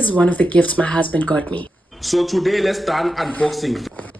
is one of the gifts my husband got me. So today let's start unboxing.